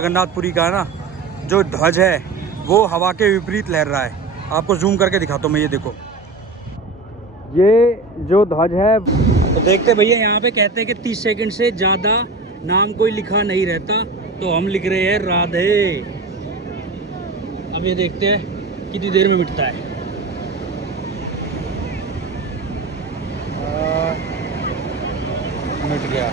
जगन्नाथपुरी का ना जो ध्वज है वो हवा के विपरीत लहर रहा है। आपको जूम करके दिखाता हूँ मैं, ये देखो, ये जो ध्वज है। तो देखते भैया, यहाँ पे कहते हैं कि 30 सेकंड से ज़्यादा नाम कोई लिखा नहीं रहता, तो हम लिख रहे हैं राधे। अब ये देखते हैं कितनी देर में मिटता है। मिट गया।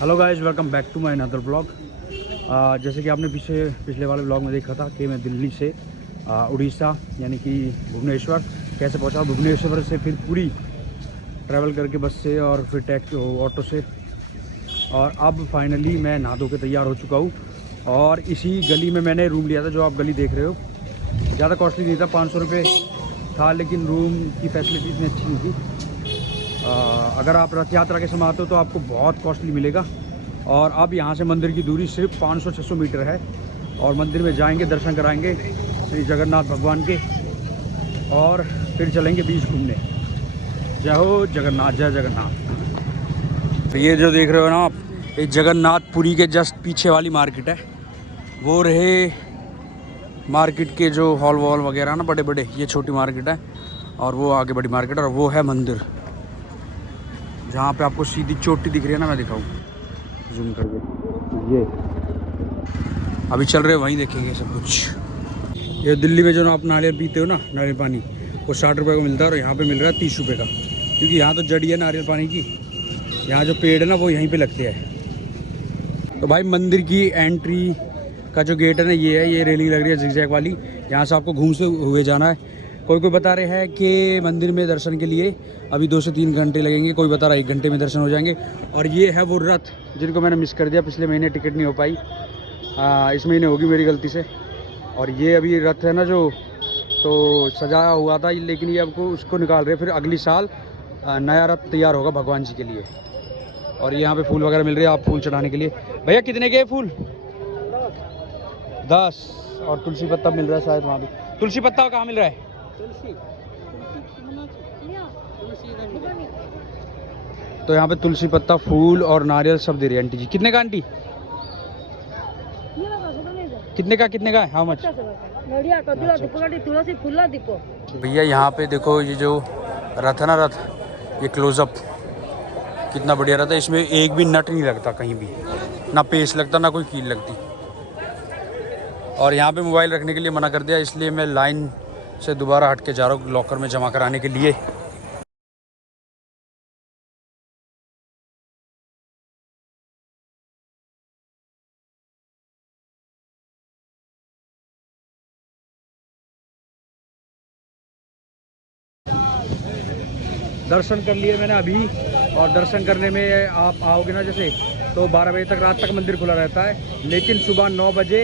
Hello guys, welcome back to my another blog. जैसे कि आपने पिछले वाले ब्लॉग में देखा था कि मैं दिल्ली से उड़ीसा यानी कि भुवनेश्वर कैसे पहुंचा, भुवनेश्वर से फिर पूरी ट्रैवल करके बस से और फिर टैक्सी ऑटो से, और अब फाइनली मैं नहा धो के तैयार हो चुका हूँ। और इसी गली में मैंने रूम लिया था, जो आप गली देख रहे हो। ज़्यादा कॉस्टली नहीं था, 500 रुपये था, लेकिन रूम की फैसिलिटी इतनी अच्छी नहीं थी। अगर आप रथ यात्रा के समय आते हो तो आपको बहुत कॉस्टली मिलेगा। और अब यहाँ से मंदिर की दूरी सिर्फ 500-600 मीटर है, और मंदिर में जाएंगे, दर्शन कराएंगे श्री जगन्नाथ भगवान के, और फिर चलेंगे बीच घूमने। जय हो जगन्नाथ, जय जगन्नाथ। ये जो देख रहे हो ना आप, ये जगन्नाथपुरी के जस्ट पीछे वाली मार्केट है। वो रहे मार्केट के जो हॉल वॉल वगैरह ना बड़े बड़े, ये छोटी मार्केट है, और वो आगे बड़ी मार्केट है, और वो है मंदिर जहाँ पे आपको सीधी चोटी दिख रही है ना। मैं दिखाऊँ जूम करके, ये अभी चल रहे वहीं देखेंगे सब कुछ। ये दिल्ली में जो ना आप नारियल पीते हो ना, नारियल पानी, वो 60 रुपये का मिलता है, और यहाँ पे मिल रहा है 30 रुपये का, क्योंकि यहाँ तो जड़ी है नारियल पानी की। यहाँ जो पेड़ है ना वो यहीं पे लगते हैं। तो भाई मंदिर की एंट्री का जो गेट है ना, ये है, ये रेलिंग लग रही है जिगजैग वाली। यहाँ से आपको घूमते हुए जाना है। कोई बता रहे हैं कि मंदिर में दर्शन के लिए अभी 2 से 3 घंटे लगेंगे, कोई बता रहा है 1 घंटे में दर्शन हो जाएंगे। और ये है वो रथ जिनको मैंने मिस कर दिया, पिछले महीने टिकट नहीं हो पाई, इस महीने होगी मेरी गलती से। और ये अभी रथ है ना जो, तो सजाया हुआ था, लेकिन ये आपको उसको निकाल रहे हैं, फिर अगली साल नया रथ तैयार होगा भगवान जी के लिए। और यहाँ पे फूल वगैरह मिल रहे हैं आप फूल चढ़ाने के लिए। भैया कितने के फूल? 10। और तुलसी पत्ता मिल रहा है शायद वहाँ भी। तुलसी पत्ता कहाँ मिल रहा है? तो यहाँ पे तुलसी पत्ता, फूल और नारियल सब दे रही है आंटी जी। कितने का आंटी? कितने का है? How much? भैया यहाँ पे देखो, ये जो रथ है ना, रथ, ये क्लोजअप कितना बढ़िया रहता है। इसमें एक भी नट नहीं लगता कहीं भी, ना पेस्ट लगता, ना कोई कील लगती। और यहाँ पे मोबाइल रखने के लिए मना कर दिया, इसलिए मैं लाइन से दोबारा हट के जा रहा हूँ लॉकर में जमा कराने के लिए। दर्शन कर लिए मैंने अभी, और दर्शन करने में आप आओगे ना जैसे, तो 12 बजे तक, रात तक मंदिर खुला रहता है, लेकिन सुबह 9 बजे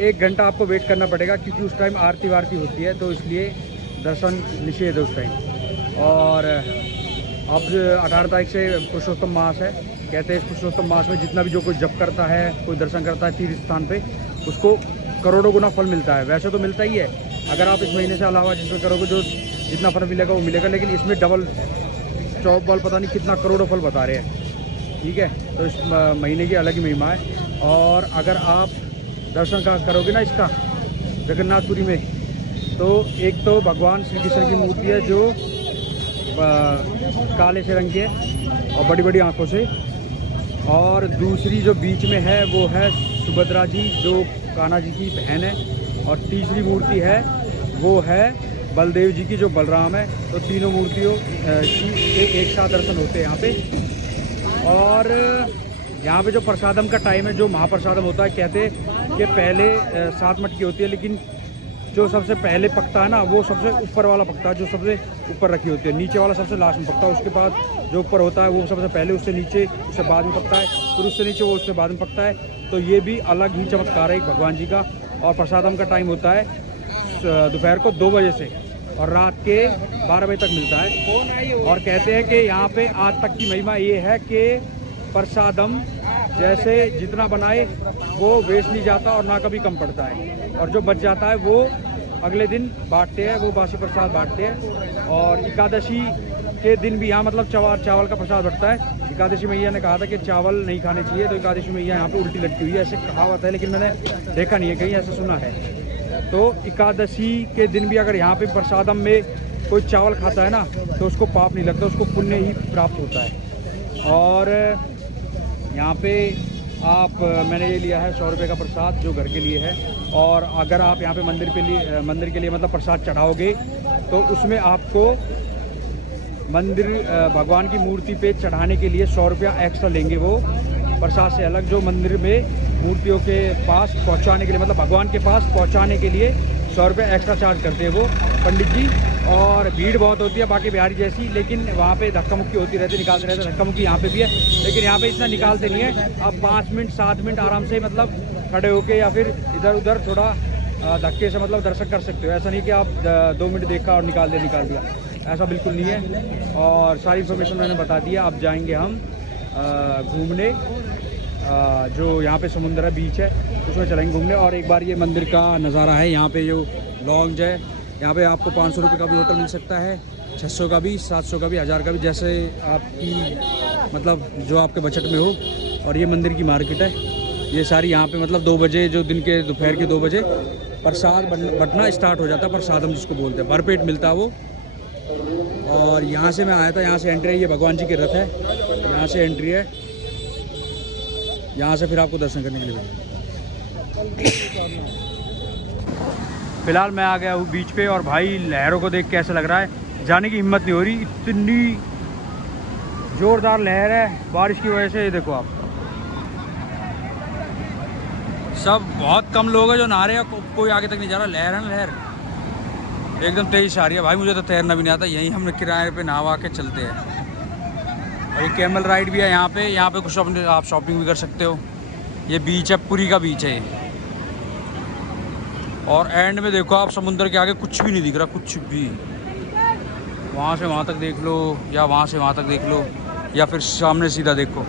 1 घंटा आपको वेट करना पड़ेगा, क्योंकि उस टाइम आरती वारती होती है, तो इसलिए दर्शन निषेध है उस टाइम। और अब 18 तारीख से पुरुषोत्तम मास है। कहते हैं इस पुरुषोत्तम मास में जितना भी जो कोई जप करता है, कोई दर्शन करता है तीर्थ स्थान पे, उसको करोड़ों गुना फल मिलता है। वैसे तो मिलता ही है, अगर आप इस महीने से अलावा जिसमें करोगे जो जितना फल मिलेगा वो मिलेगा, लेकिन इसमें डबल चौबल पता नहीं कितना करोड़ों फल बता रहे हैं। ठीक है, तो इस महीने की अलग ही महिमा है। और अगर आप दर्शन का करोगे ना इसका जगन्नाथपुरी में, तो एक तो भगवान श्री कृष्ण की मूर्ति है जो काले से रंग की है और बड़ी बड़ी आंखों से, और दूसरी जो बीच में है वो है सुभद्रा जी जो कान्हा जी की बहन है, और तीसरी मूर्ति है वो है बलदेव जी की जो बलराम है। तो तीनों मूर्तियों के एक साथ दर्शन होते हैं यहाँ पे। और यहाँ पे जो प्रसादम का टाइम है, जो महाप्रसादम होता है, कहते हैं कि पहले 7 मटकी होती है, लेकिन जो सबसे पहले पकता है ना वो सबसे ऊपर वाला पकता है, जो सबसे ऊपर रखी होती है। नीचे वाला सबसे लास्ट में पकता है, उसके बाद जो ऊपर होता है वो सबसे पहले, उससे नीचे, उससे बाद में पकता है, फिर उससे नीचे वो उससे बाद में पकता है। तो ये भी अलग ही चमत्कार है भगवान जी का। और प्रसादम का टाइम होता है दोपहर को 2 बजे से, और रात के 12 बजे तक मिलता है। और कहते हैं कि यहाँ पे आज तक की महिमा ये है कि प्रसादम जैसे जितना बनाए वो वेस्ट नहीं जाता और ना कभी कम पड़ता है, और जो बच जाता है वो अगले दिन बांटते हैं, वो बासी प्रसाद बांटते हैं। और एकादशी के दिन भी यहाँ मतलब चावल का प्रसाद बढ़ता है। एकादशी मैया ने कहा था कि चावल नहीं खाने चाहिए, तो एकादशी मैया यहाँ पे उल्टी लगती हुई है, ऐसे कहावत है, लेकिन मैंने देखा नहीं है कहीं, ऐसा सुना है। तो एकादशी के दिन भी अगर यहाँ पे प्रसादम में कोई चावल खाता है ना, तो उसको पाप नहीं लगता, उसको पुण्य ही प्राप्त होता है। और यहाँ पे आप मैंने ये लिया है 100 रुपये का प्रसाद जो घर के लिए है। और अगर आप यहाँ पे मंदिर के लिए मतलब प्रसाद चढ़ाओगे तो उसमें आपको मंदिर भगवान की मूर्ति पे चढ़ाने के लिए 100 रुपया एक्स्ट्रा लेंगे वो प्रसाद से अलग, जो मंदिर में मूर्तियों के पास पहुँचाने के लिए, मतलब भगवान के पास पहुँचाने के लिए 100 रुपये एक्स्ट्रा चार्ज करते हैं वो पंडित जी। और भीड़ बहुत होती है बाकी बिहारी जैसी, लेकिन वहाँ पे धक्का मुक्की होती रहती है, निकालते रहते हैं। धक्का मुक्की यहाँ पे भी है, लेकिन यहाँ पे इतना निकालते नहीं है। आप 5 मिनट 7 मिनट आराम से मतलब खड़े होके या फिर इधर उधर थोड़ा धक्के से मतलब दर्शन कर सकते हो। ऐसा नहीं कि आप 2 मिनट देखा और निकाल दिया, ऐसा बिल्कुल नहीं है। और सारी इन्फॉर्मेशन मैंने बता दिया। अब जाएंगे हम घूमने, जो यहाँ पे समुद्र है, बीच है, उसमें चलेंगे घूमने। और एक बार ये मंदिर का नज़ारा है। यहाँ पे जो लॉन्ज है, यहाँ पे आपको 500 रुपये का भी होटल मिल सकता है, 600 का भी, 700 का भी, 1000 का भी, जैसे आपकी मतलब जो आपके बजट में हो। और ये मंदिर की मार्केट है, ये सारी यहाँ पे मतलब 2 बजे, जो दिन के दोपहर के 2 बजे प्रसाद बंटना स्टार्ट हो जाता है। प्रसाद हम जिसको बोलते हैं, भरपेट मिलता है वो। और यहाँ से मैं आया था, यहाँ से एंट्री है, ये भगवान जी के रथ है, यहाँ से एंट्री है, यहाँ से फिर आपको दर्शन करने के लिए। फिलहाल मैं आ गया हूँ बीच पे, और भाई लहरों को देख के ऐसा लग रहा है जाने की हिम्मत नहीं हो रही, इतनी ज़ोरदार लहर है बारिश की वजह से। ये देखो आप, सब बहुत कम लोग हैं जो नहा रहे हैं, कोई आगे तक नहीं जा रहा। लहर है, लहर एकदम तेज आ रही है भाई। मुझे तो तैरना भी नहीं आता, यहीं हम किराए पे नहा के चलते हैं। और ये कैमल राइड भी है यहाँ पे कुछ आप शॉपिंग भी कर सकते हो। ये बीच है, पुरी का बीच है ये। और एंड में देखो आप, समुद्र के आगे कुछ भी नहीं दिख रहा, कुछ भी। वहाँ से वहाँ तक देख लो, या वहाँ से वहाँ तक देख लो, या फिर सामने सीधा देखो।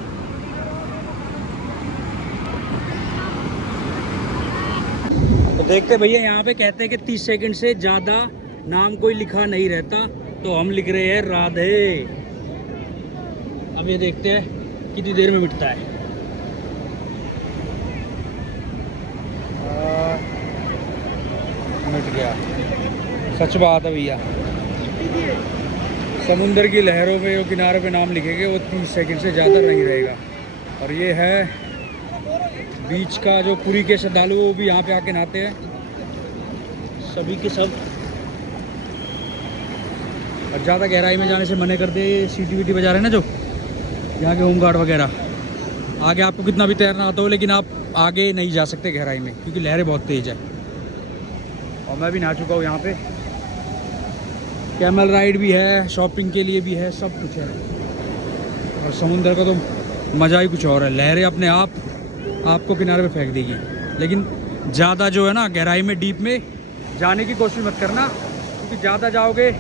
तो देखते भैया, यहाँ पे कहते हैं कि 30 सेकंड से ज़्यादा नाम कोई लिखा नहीं रहता, तो हम लिख रहे हैं राधे। अब ये देखते हैं कितनी देर में मिटता है। मिट गया, सच बात है भैया। समुंदर की लहरों में जो किनारे पे नाम लिखेंगे वो 30 सेकंड से ज़्यादा नहीं रहेगा। और ये है बीच का, जो पुरी के श्रद्धालु वो भी यहाँ पे आके नहाते हैं, सभी के सब। और ज़्यादा गहराई में जाने से मना करते, सीटी वीटी बजा रहे हैं ना जो यहाँ के होमगार्ड वगैरह। आगे आपको कितना भी तैरना आता हो, लेकिन आप आगे नहीं जा सकते गहराई में, क्योंकि लहरें बहुत तेज़ है। और मैं भी नहा चुका हूँ यहाँ पे। कैमल राइड भी है, शॉपिंग के लिए भी है, सब कुछ है। और समुंदर का तो मज़ा ही कुछ और है। लहरें अपने आप आपको किनारे पे फेंक देगी, लेकिन ज़्यादा जो है ना गहराई में, डीप में जाने की कोशिश मत करना, क्योंकि ज़्यादा जाओगे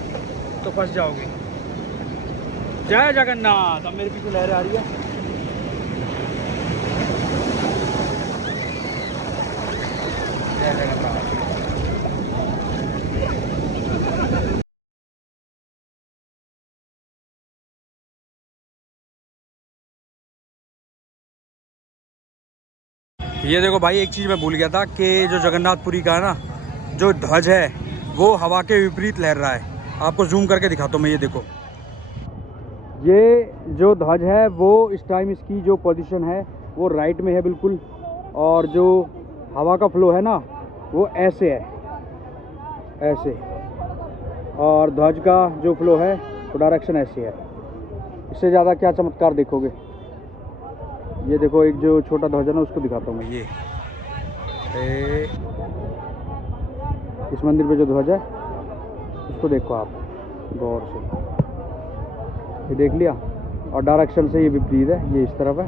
तो फंस जाओगे। जय जगन्नाथ। अब मेरे पीछे लहरें आ रही है। जय जगन्नाथ। ये देखो भाई, एक चीज़ मैं भूल गया था कि जो जगन्नाथपुरी का है ना, जो ध्वज है वो हवा के विपरीत लहर रहा है। आपको जूम करके दिखाता हूँ मैं। ये देखो, ये जो ध्वज है वो इस टाइम इसकी जो पोजीशन है वो राइट में है बिल्कुल, और जो हवा का फ्लो है ना वो ऐसे है, ऐसे। और ध्वज का जो फ्लो है वो डायरेक्शन ऐसे है। इससे ज़्यादा क्या चमत्कार देखोगे। ये देखो, एक जो छोटा ध्वज है ना, उसको दिखाता हूँ मैं। ये इस मंदिर पे जो ध्वज है उसको देखो आप गौर से, ये देख लिया। और डायरेक्शन से ये विपरीत है, ये इस तरफ है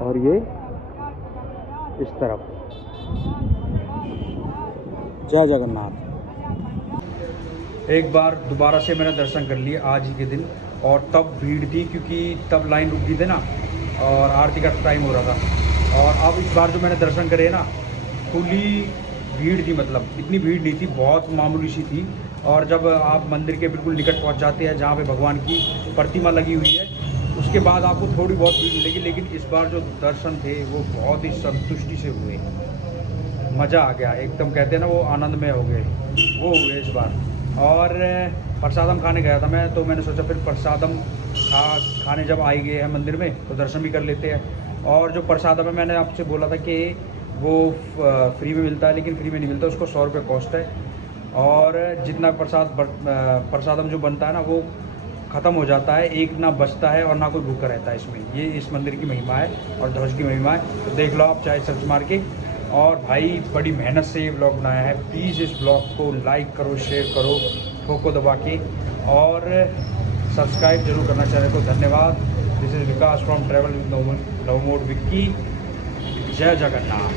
और ये इस तरफ। जय जगन्नाथ। एक बार दोबारा से मैंने दर्शन कर लिए आज ही के दिन, और तब भीड़ थी, क्योंकि तब लाइन रुक गई थी ना, और आरती का टाइम हो रहा था। और अब इस बार जो मैंने दर्शन करे ना, खुली भीड़ थी, मतलब इतनी भीड़ नहीं थी, बहुत मामूली सी थी। और जब आप मंदिर के बिल्कुल निकट पहुंच जाते हैं जहां पे भगवान की प्रतिमा लगी हुई है, उसके बाद आपको थोड़ी बहुत भीड़ मिलेगी, लेकिन इस बार जो दर्शन थे वो बहुत ही संतुष्टि से हुए, मज़ा आ गया एकदम, कहते हैं ना वो आनंद में हो गए, वो हुए इस बार। और प्रसादम खाने गया था मैं, तो मैंने सोचा फिर प्रसादम खाने जब आई गए हैं मंदिर में तो दर्शन भी कर लेते हैं। और जो प्रसादम है, मैंने आपसे बोला था कि वो फ्री में मिलता है, लेकिन फ्री में नहीं मिलता, उसको 100 रुपये कॉस्ट है। और जितना प्रसादम जो बनता है ना वो ख़त्म हो जाता है, एक ना बचता है और ना कोई भूखा रहता है इसमें। ये इस मंदिर की महिमा है और ध्वज की महिमा है, तो देख लो आप चाहे सर्च मार के। और भाई बड़ी मेहनत से ये ब्लॉग बनाया है, प्लीज़ इस ब्लॉग को लाइक करो, शेयर करो ठोको दबा के, और सब्सक्राइब जरूर करना चैनल को। धन्यवाद। This is Vikas from travel with नवमोड विक्की। जय जगन्नाथ।